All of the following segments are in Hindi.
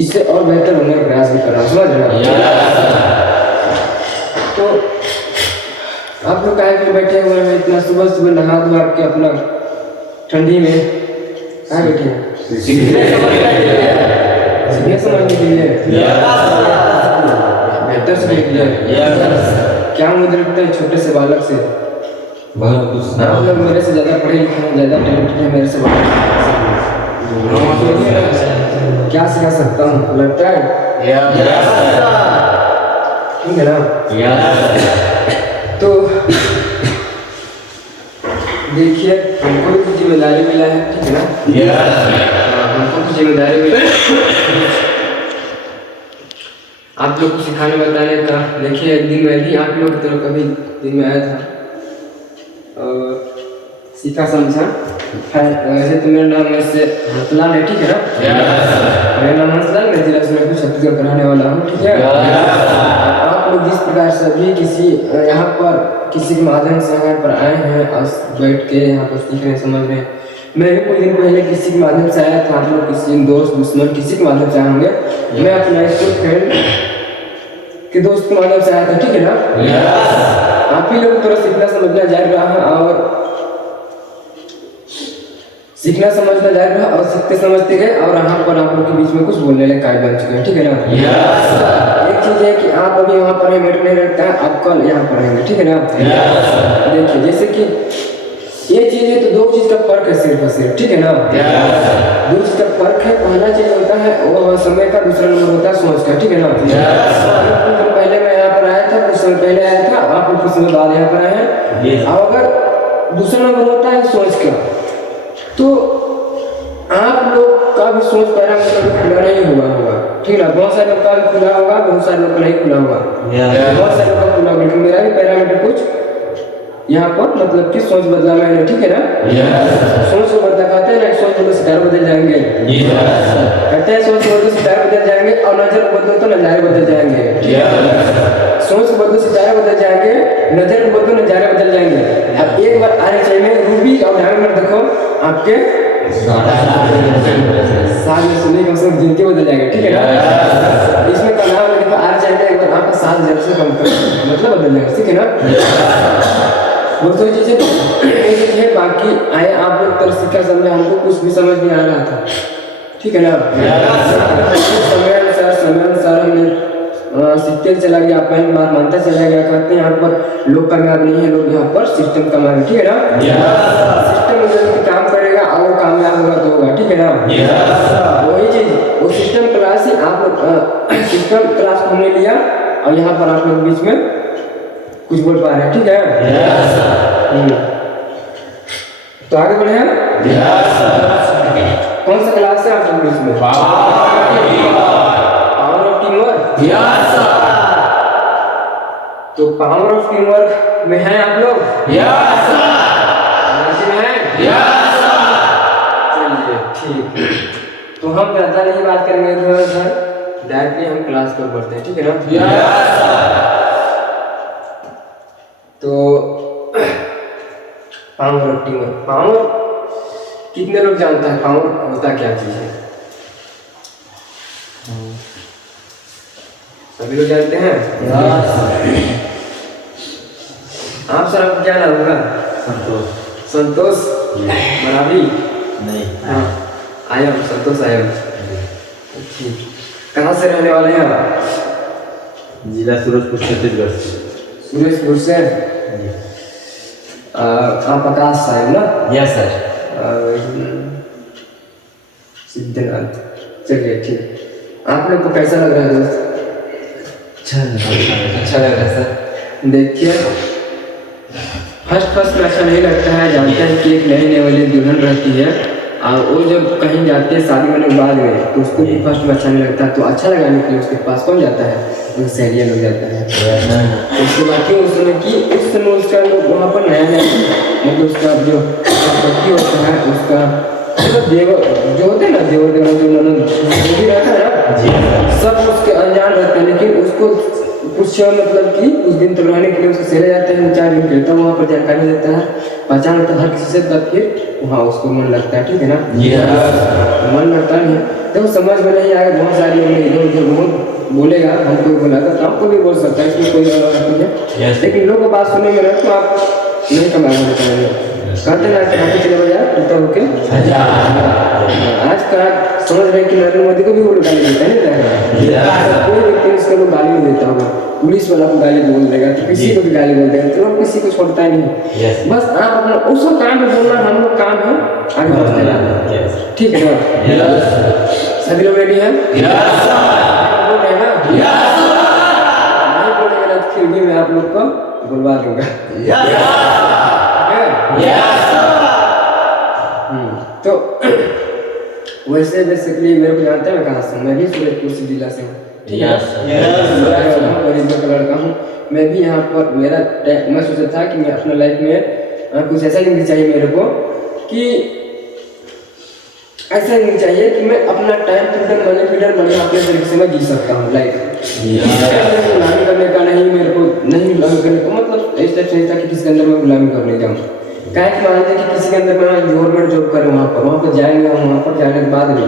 इससे और बेहतर होने का प्रयास भी कर रहा हूँ, समझ रहे हैं। तो आप लोग काहे के बैठे हुए हैं इतना सुबह सुबह नहा धोआ के अपना ठंडी में कहाँ बैठे हैं? सीखने समझने के लिए बेहतर से देख लिया क्या मुझे लगता है छोटे से बालक से बहुत कुछ आप लोग मेरे से ज़्यादा पढ़े लिखे हैं, ज़्यादा टैलेंटेड हैं मेरे से क्या सिखा सकता हूँ लगता है ठीक है ना। तो देखिए हमको भी कुछ जिम्मेदारी मिला है, ठीक है ना। हमको कुछ जिम्मेदारी मिला आप लोग को सिखाने बताने का। देखिए एक दिन मैं भी आप लोग की तरफ कभी दिन में आया था और सीखा समझा है। वैसे तो मेरा नाम वैसे हंसलाल है, ठीक है ना। मेरा नाम हंसलाल, मैं जिला सुरजपुर छत्तीसगढ़ पढ़ाने वाला हूँ, ठीक है। आप लोग जिस प्रकार से भी किसी यहाँ पर किसी के माध्यम से यहाँ पर आए हैं और बैठ के यहाँ पर सीख रहे समझ रहे। मैं भी कुछ दिन पहले किसी के माध्यम से आया था, आप लोग किसी दोस्त दुश्मन किसी के माध्यम से आए होंगे। मैं अपना स्कूल फ्रेंड के दोस्त के माध्यम से आया था, ठीक है ना। आप ही लोग थोड़ा सीखना समझना जारी रहा है और सीखना समझना जारी रहा और सीखते समझते गए और यहाँ पर आप लोग के बीच में कुछ बोलने लगे कार्य बन चुके हैं, ठीक है ना। एक चीज़ है कि आप अभी वहाँ पर बैठ नहीं रहता है, आप कल यहाँ पर रहेंगे, ठीक है ना। देखिए जैसे कि ये चीज़ है तो दो चीज़ का फर्क है सिर्फ और सिर्फ, ठीक है ना। दो चीज़ का फर्क है, पहला चीज़ होता है वो समय का, दूसरा नंबर होता है सोच का, ठीक है ना। पहले मैं यहाँ पर आया था, कुछ समय पहले आया था, आप लोग कुछ समय बाद यहाँ पर आए हैं। और अगर दूसरा नंबर होता है सोच का, तो आप लोग का भी सोच पैरामीटर खुला नहीं हुआ होगा, ठीक है। बहुत सारे लोग का भी खुला होगा, बहुत सारे लोग का नहीं खुला होगा, बहुत सारे लोग का खुला होगा। लेकिन मेरा भी पैरामीटर कुछ यहाँ पर मतलब कि सोच बदला मैंने, ठीक है ना। सोच को बदला कहते हैं ना, सोच बदल सितारे बदल जाएंगे, कहते हैं सोच बदल सितारे बदल जाएंगे और नजर बदलो तो नजारे बदल जाएंगे, ठीक है। सोच को बदलो सितारे बदल जाएंगे, नजर को बदलो नजारे बदल जाएंगे। अब एक बार आने चाहिए रूबी और डायमंड में देखो आपके साल में सुनने का सब जिनके बदल जाएंगे, ठीक है ना। इसमें का नाम देखो आर चाहिए, एक बार आपका साल जब से कम मतलब बदल जाएगा, ठीक है ना। वो तो चीज़ें है, बाकी आए आप लोग तरह सीखा समझे, हमको कुछ भी समझ नहीं आ रहा था, ठीक है ना। समय अनुसार हमने सीखते चला गया, अपनी बात मानता चला गया। कहते हैं यहाँ पर लोग कामयाब नहीं है, लोग यहाँ पर सिस्टम कामयाब है, ठीक है ना। सिस्टम काम करेगा और कामयाब होगा तो होगा, ठीक है ना। वही चीज़ वो सिस्टम क्लास ही आप लोग सिस्टम क्लास को हमने लिया और यहाँ पर आप लोग बीच में कुछ बोल पा रहे हैं, ठीक है। तो आगे बढ़े हैं। कौन सा क्लास है आप लोग इसमें? Power of team work. तो पावर ऑफ टीम वर्क में है आप लोग? चलिए ठीक। तो हम ज़्यादा नहीं बात करेंगे, डायरेक्टली हम क्लास पर बढ़ते हैं, ठीक है ना। तो power of team work, power कितने लोग जानता है पावर होता क्या चीज़ है? सभी लोग जानते हैं। आप सर आपको क्या नाम होगा? संतोष मरावी नहीं, आयम संतोष आयम, ठीक। कहाँ से रहने वाले हैं आप? जिला सूरजपुर छत्तीसगढ़ से। सूरजपुर से आप आकाश साहब ना? Yes sir. सिद्धांत, चलिए ठीक। आप लोग को कैसा लग रहा है दोस्त? अच्छा लग रहा है सर। देखिए फर्स्ट में अच्छा नहीं लगता है, जानते हैं कि एक नई वाली दुल्हन रहती है और वो जब कहीं जाती है शादी होने के बाद में तो उसको भी फर्स्ट में अच्छा नहीं लगता, तो अच्छा लगाने के लिए उसके पास कौन जाता है? वो सहेलियाँ लोग जाता है। उसके बाद क्यों उस समय उसका लोग वहाँ पर नया मतलब उसका जो पति होता है उसका मतलब देवर जो होते हैं ना, देवर जो भी रहता है ना, सब उसके अनजान रहते हैं, लेकिन उसको कुछ मतलब कि कुछ दिन तक रहने के लिए उसको चले जाते हैं 4 दिन के लिए, तब वहाँ पर जानकारी देता है, पहचान होता है हर किसी से, तब फिर वहाँ उसको मन लगता है, ठीक है ना। मन लगता नहीं जब समझ में नहीं आएगा, बहुत सारी इधर उधर बहुत बोलेगा, हमको बोला तो आपको भी बोल सकता है, इसमें कोई गलत नहीं है। लेकिन लोगों को बात सुनने में रहे तो आप नहीं कमा पाएंगे। कहते ना कि चले बजा टूटा होके आज का समझ रहे कि नरेंद्र मोदी को भी वो गाली देता है ना, कोई व्यक्ति इसको लोग गाली नहीं देता होगा, पुलिस वाला को गाली बोल देगा तो किसी को भी गाली बोल देगा, तो लोग किसी को छोड़ता ही नहीं। बस आप अपना उस काम में बोलना, हम लोग काम है आगे बढ़ते हैं, ठीक है ना। सभी लोग रेडी हैं? बोल रहे हैं ना? नहीं बोलेगा तो फिर भी मैं आप लोग को बुलवा दूंगा। तो वैसे बेसिकली मेरे को जानते हैं मैं कहाँ से हूँ, मैं भी सूरजपुर से जिला से हूँ, ठीक है। गरीब का लड़का हूँ मैं भी। यहाँ पर मेरा मैं सोचा था कि मैं अपना लाइफ में कुछ ऐसा जिंदगी चाहिए मेरे को, कि ऐसा जिंदगी चाहिए कि मैं अपना टाइम फ्रीडम बढ़िया अपने तरीके से मैं जी सकता हूँ लाइफ। गुलामी करने का नहीं, मेरे को नहीं गुलामी करने का मतलब इस टाइप से था कि किसी के अंदर मैं गुलामी करने जाऊँ। क्या कि मान लीजिए कि किसी के अंदर मैं गवर्नमेंट जॉब करें, वहाँ पर जाएंगे, हम वहाँ पर जाने के बाद में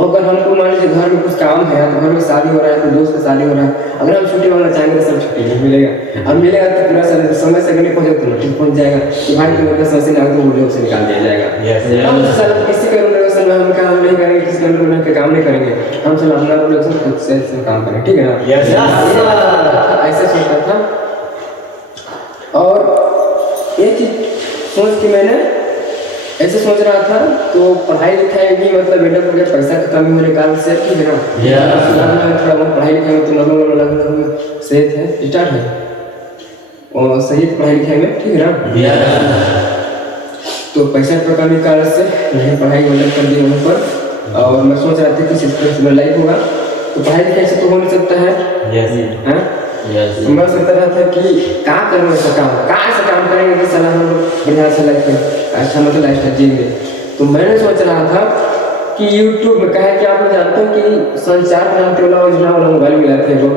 अगर हमको मान लीजिए घर में कुछ काम है, तो घर में शादी हो रहा है, कोई दोस्त का शादी हो रहा है, अगर हम छुट्टी मांगना चाहेंगे तो सब छुट्टी नहीं मिलेगा, और मिलेगा तो पूरा समय से अगर नहीं पहुँचे तो ठीक पहुँच जाएगा, तो भाई तुम्हें का समय से ना तो वो से निकाल दिया जाएगा। हम सर किसी का रिलेशन में हम काम नहीं करेंगे, किसी का रिलेशन काम नहीं करेंगे, हम सब अपना रिलेशन खुद से काम करें, ठीक है ना। ऐसे सोचता था और ये चीज सोच के मैंने ऐसे सोच रहा था, तो पढ़ाई लिखाई भी मतलब एडअप हो गया, पैसा की कमी होने कारण से, ठीक है ना। थोड़ा बहुत पढ़ाई लिखाई में तो लगभग सही है, स्टार्ट है और सही पढ़ाई लिखाई में, ठीक है ना। तो पैसा की कमी कारण से मैंने पढ़ाई ऑनलाइन कर दी वहाँ पर, और मैं सोच रहा था कि सिस्टम लाइफ होगा, तो पढ़ाई लिखाई से तो हो नहीं सकता है। मैं सोचता था कि क्या करूँ, ऐसा काम करेंगे कि साला हम बढ़िया से लाइफ अच्छा मतलब लाइफ स्टाइल जिएंगे। तो मैंने सोच रहा था कि यूट्यूब में कहा कि आप लोग जानते हो कि संचार क्रांति वाला योजना वाला मोबाइल मिला थे वो,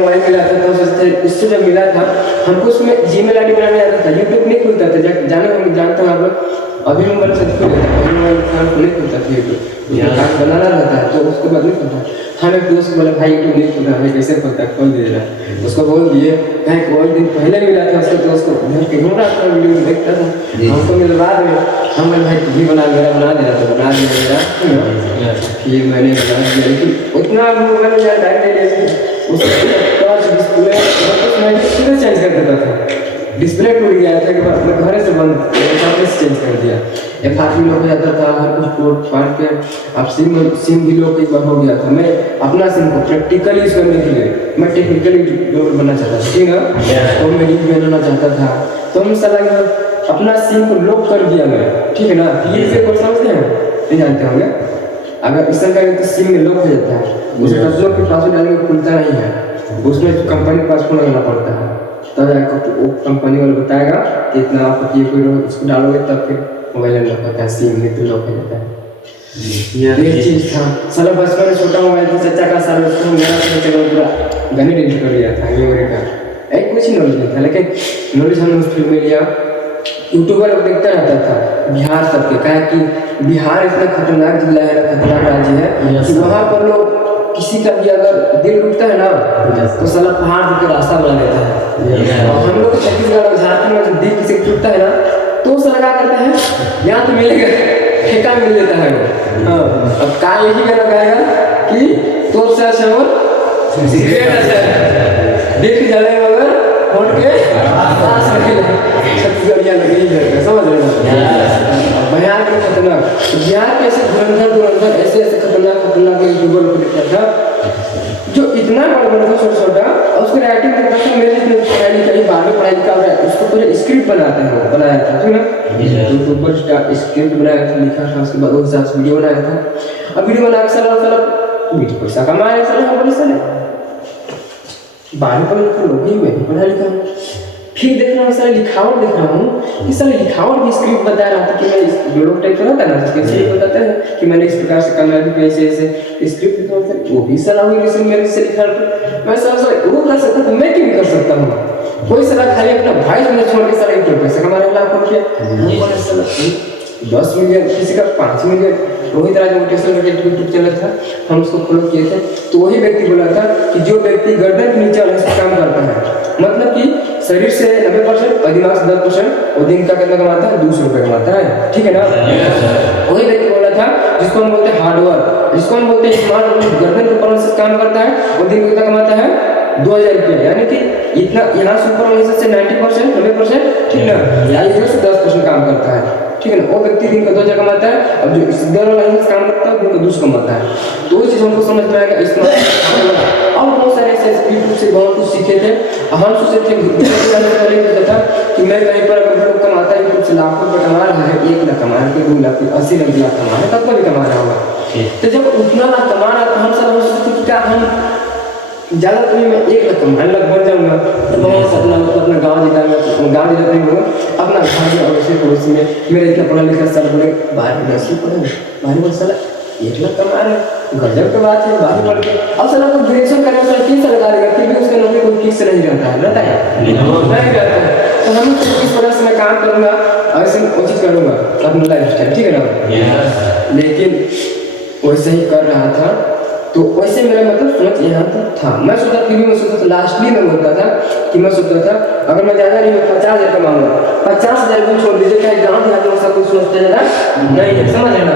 मोबाइल मिला था, तो सोचते उससे जब मिला था हमको उसमें जीमेल आईडी बनाने आता था, यूट्यूब नहीं खुलता था, जानते हो आप लोग अभी मोबाइल से खुल जाता है, मोबाइल काम नहीं खुलता था यूट्यूब बनाना रहता है, तो उसको बाद नहीं खुलता। हमें दोस्त बोला भाई यूट्यूब नहीं खुल रहा है, कैसे खुलता है, खोल दे रहा। उसको बोल दिए, कहीं कोई दिन पहले मिला था उसको, तो उसको घर के घूम रहा था, वीडियो देखता था, हमको मिलवा दे, हम भाई तू भी बना दे रहा, तो बना दिया मेरा, फिर मैंने बना दिया। लेकिन उतना मोबाइल में टाइम नहीं ले, उसको टच डिस्प्ले चेंज कर देता था, डिस्प्ले टूट गया था कि मैं घर से बंद चेंज कर दिया, FRP लोग हो जाता था, हर कुछ टूट फाड़ के, अब सिम भी लोग एक बार हो गया था। मैं अपना सिम को प्रैक्टिकली यूज करने के लिए मैं टेक्निकली डेवलप बनना चाहता था, ठीक है, तो मैं यूज बनाना चाहता था, तो हम साला अपना सिम को लॉक कर दिया मैं, ठीक है ना। ये से कोई समझते हैं नहीं जानते होंगे, अगर इस तरह का सिम में लॉक हो जाता है, उसके पासवर्ड के पासवर्ड डालने को खुलता नहीं है, उसमें कंपनी पासवर्ड लगाना पड़ता है, तब जाकर वो कंपनी वाला बताएगा कि इतना आपको ये कोई इसको डालोगे तब फिर मोबाइल लॉक होता है, सिम नहीं तो लॉक हो जाता है। ये चीज़ था साला, बचपन में छोटा मोबाइल था, चचा का साल उसको मेरा चलो पूरा गने डिलीट कर दिया था, ये मेरे का एक कुछ ही नॉलेज नहीं था, लेकिन नॉलेज हमने उस फिल्म में लिया। यूट्यूबर लोग देखता रहता था बिहार सबके, कहा कि बिहार इतना खतरनाक जिला है, खतरनाक राज्य है कि वहाँ पर लोग किसी का भी अगर दिल टूटता है ना तो साला पहाड़ के रास्ता बना देता है। और हम लोग छत्तीसगढ़ और झारखंड में जब दिल किसी टूटता है ना तो साला क्या करता है, यहाँ तो मिलेगा ठेका मिल देता है वो। हाँ, अब काल यही कहना कहेगा कि तो सर शवर देख जाने मगर फोन के पास छत्तीसगढ़िया लगे ही है, समझ रहे हैं। बिहार के खतरनाक, बिहार के ऐसे धुरंधर ऐसे खतरनाक यूट्यूबर को देखता था जो इतना बड़ा था छोटा, और उसकी राइटिंग करता था, मेरे जितने पढ़ाई लिखाई बाद में पढ़ाई लिखा उसको पूरे स्क्रिप्ट बनाया था, ठीक है, यूट्यूबर स्क्रिप्ट बनाया था, लिखा था, उसके बाद उस हिसाब से वीडियो बनाया था। अब वीडियो बना के साला पैसा कमाया साला, बड़े साले 12 पढ़े लिखे लोग ही, मैं भी पढ़ा लिखा हूँ, फिर देख रहा हूँ सारा लिखावट देख रहा हूँ, इस सारे लिखावट भी स्क्रिप्ट बता रहा था कि मैं इस लोग टाइप का रहता है ना, जिसके स्क्रिप्ट बताते हैं कि मैंने इस प्रकार से करना है, भी ऐसे ऐसे स्क्रिप्ट लिखा होता है, वो भी सारा वही रिजल्ट मेरे से लिखा रहता। मैं सारा वो कर सकता तो मैं क्यों नहीं कर सकता हूँ? कोई सारा खाली अपना भाई मुझे छोड़ के सारा यूट्यूब पैसे कमा रहे लाख रुपया, 10 मिलियन, किसी का 5 मिलियन। रोहित राज मोटिवेशनल का यूट्यूब चैनल था, हम उसको फॉलो किए थे, तो वही व्यक्ति बोला था कि जो व्यक्ति गर्दन के नीचे वाले से काम करता है, मतलब कि शरीर से 90% और दिमाग से 10%, वो दिन का कितना कमाता है? 200 रुपये कमाता है, ठीक है ना? वही व्यक्ति बोला था जिसको हम बोलते हैं हार्डवर्क, जिसको हम बोलते हैं स्मार्ट, गर्दन के ऊपर से काम करता है, वो दिन को कितना कमाता है? 2000 रुपये, यानी कि इतना यहाँ से ऊपर से 90%, 90%, ठीक ना, यहाँ इधर से 10% काम करता है, ठीक है ना? वो व्यक्ति दिन का 2000 कमाता है, अब जो इस इधर वाला यहाँ से काम करता है दिन का 200 कमाता है। तो ये चीज़ हमको समझ में आएगा इसमें। और बहुत सारे ऐसे यूट्यूब से बहुत कुछ सीखे थे, हम सोचे थे पहले सोचा था कि मैं कहीं पर अगर लोग कमाता है यूट्यूब से लाखों रुपये कमा रहा है, 1 लाख कमा रहा है, 2 लाख, 80 लाख कमा रहा है, तब भी कमा रहा होगा। तो जब उतना लाख कमा रहा है तो हम सब सोचते थे कि क्या हम ज़्यादा तो मैं 1 लाख कमाने लग बन जाऊँगा, तो बहुत सपना मतलब अपना गाँव जिलाऊँगा, गाँव जिला नहीं होगा, अपना घर में अवश्य पड़ोसी में मेरा इतना पढ़ा लिखा साल बोले 12 10 पढ़े 12 साल 1 लाख कमा रहे, गजब की बात है। 12 पढ़ के अब साला को ग्रेजुएशन करने का 3 साल लगा देगा, फिर भी उसका नौकरी कोई फिक्स नहीं रहता है, रहता है नहीं रहता है। तो हम इस तरह से मैं काम करूँगा, ऐसे कोशिश करूँगा अपना लाइफ स्टाइल, ठीक है ना? लेकिन वैसे ही कर रहा था, तो वैसे मेरा मतलब सोच यहाँ तक था। मैं सोचा, फिर भी मैं सोचा था, लास्टली मैं बोलता था कि मैं सोचता था अगर मैं ज़्यादा नहीं 50,000 कमाऊंगा, 50,000 को छोड़ दीजिए, क्या गाँव देहात में सब कुछ सोचते ज़्यादा नहीं है, समझ लेना।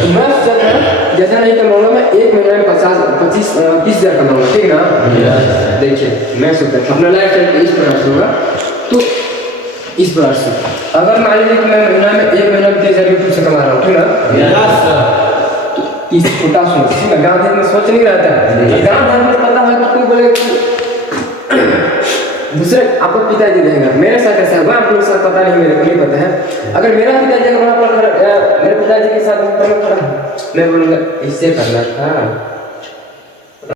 तो मैं सोचा था जैसा नहीं कमाऊंगा, मैं 1 महीने में 30,000 कमाऊंगा, ठीक है ना? देखिए मैं सोचता था अपना लाइफ स्टाइल इस प्रकार से होगा, तो इस प्रकार से अगर मान लीजिए कि मैं महीना में 1 महीना में 30,000 यूट्यूब से कमा रहा हूँ, ठीक ना? इस छोटा सोच, ठीक है? गाँव देहात में सोच नहीं रहता है, गाँव देहात में पता है कि कोई बोले दूसरे आपको पिताजी रहेगा, मेरे साथ ऐसा है, आप लोग साथ पता नहीं, मेरे को नहीं पता है। अगर मेरा पिताजी अगर वहाँ पर मेरे पिताजी के साथ मैं बोलूँगा इससे करना था,